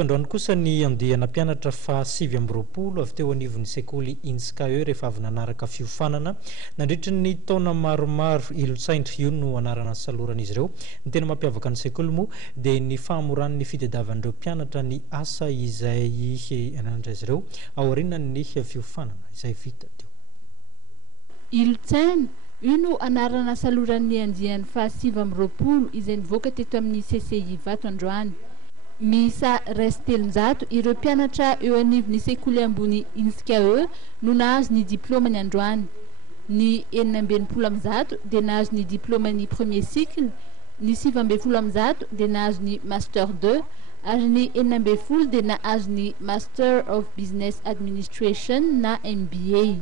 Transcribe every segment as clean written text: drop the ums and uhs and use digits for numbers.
Androany kosa ny andehana mpianatra fa 7 avy teo anivon'ny sekoly INSKE rehefa avy nanaraka fiofanana nandritra ny taona maromaro ilotsaindry io no anarana saloran'izy ireo. Ny tena mampiavaka ny sekoly moa dia ny fahamoran'ny fitadiavan'ireo mpianatra ny asa izay anandraizy ireo aorianan'ny fiofanana izay vita teo. Ilotsaina io no anarana saloran'ny andiany fa 7 izay nivoaka teto amin'ny CCI Vato androany. Misa restelonjato ireo mpianatra eo anivon'ny sekoly ambony INSKE no nahazo ny diplômany androany. Ny 19 dia nahazo ny diplômany premier cycle, ny 17 dia nahazo ny master 2 ary ny 19 dia nahazo ny master of business administration na MBA.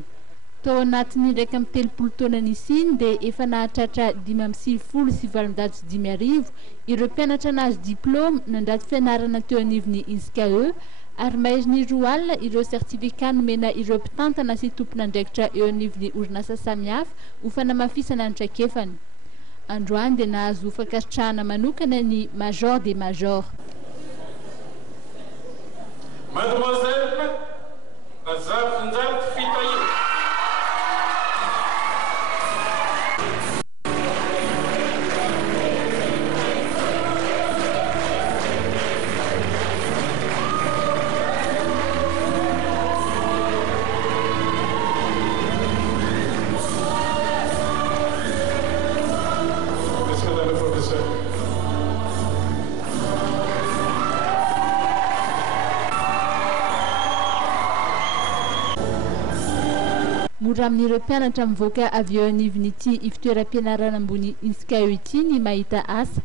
Tao anatin'ny 130 taona nisiny dia efa nahatratra 5,775 ireo mpianatra nahazo diplôma nandaty fianarana teo anivon'ny INSKE ary mahery 2 alina ireo sertifika nomena ireo mpitantana sy tompon'andraikitra eo anivon'ny orinasa samihafa ho fanamafisana ny traikefany. Androany dia nahazo fankasitrahana manokana ny major des majors. Mademoiselle Zafinzat Fitayi. Mora amin'ireo mpianatra mivoaka avy eo anivon'ity ifitoeram-pianarana ambony INSKE ity ny mahita asa.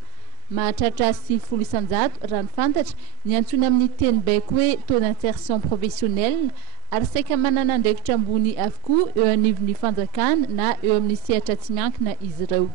Mahatratra 7 isanjato raha ny fantatra ny antsoina amin'ny teny baiko hoe taux d'insertion professionnelle ary saika manana andraikitra ambony avokoa eo anivon'ny fanjakana na eo amin'ny sehatra tsy miankina izy ireo.